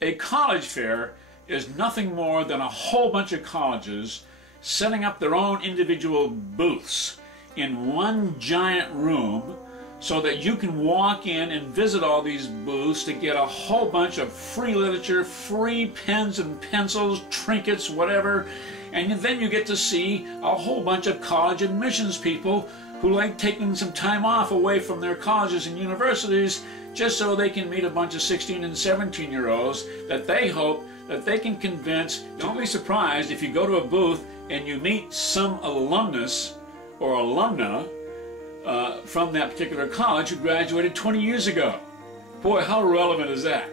A college fair is nothing more than a whole bunch of colleges setting up their own individual booths in one giant room so that you can walk in and visit all these booths to get a whole bunch of free literature, free pens and pencils, trinkets, whatever, and then you get to see a whole bunch of college admissions people who like taking some time off away from their colleges and universities just so they can meet a bunch of 16 and 17-year-olds that they hope that they can convince. Don't be surprised if you go to a booth and you meet some alumnus or alumna from that particular college who graduated 20 years ago. Boy, how relevant is that?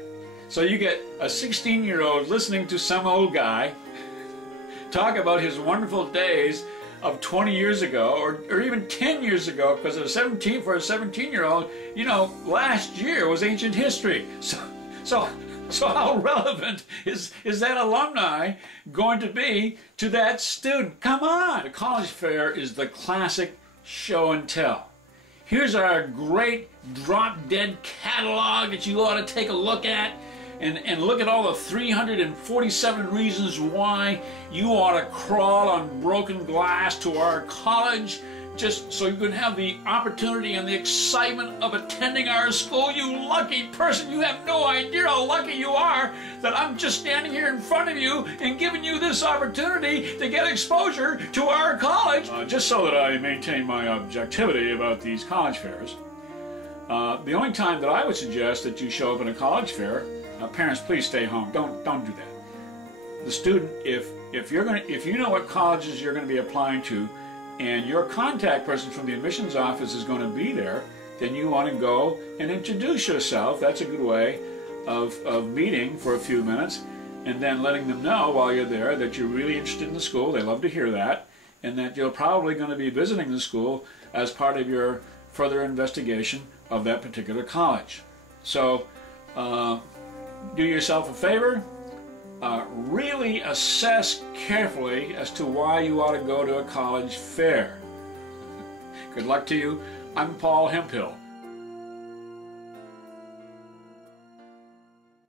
So you get a 16-year-old listening to some old guy talk about his wonderful days of 20 years ago, or even 10 years ago, because for a 17-year-old, you know, last year was ancient history. So how relevant is that alumni going to be to that student? Come on! The college fair is the classic show and tell. Here's our great drop-dead catalog that you ought to take a look at, and look at all the 347 reasons why you ought to crawl on broken glass to our college just so you can have the opportunity and the excitement of attending our school. You lucky person, you have no idea how lucky you are that I'm just standing here in front of you and giving you this opportunity to get exposure to our college. Just so that I maintain my objectivity about these college fairs, the only time that I would suggest that you show up in a college fair, parents, please stay home. Don't do that. The student, if you know what colleges you're going to be applying to, and your contact person from the admissions office is going to be there, then you want to go and introduce yourself. That's a good way of meeting for a few minutes, and then letting them know while you're there that you're really interested in the school. They love to hear that, and that you're probably going to be visiting the school as part of your further investigation of that particular college. So do yourself a favor. Really assess carefully as to why you ought to go to a college fair. Good luck to you. I'm Paul Hemphill.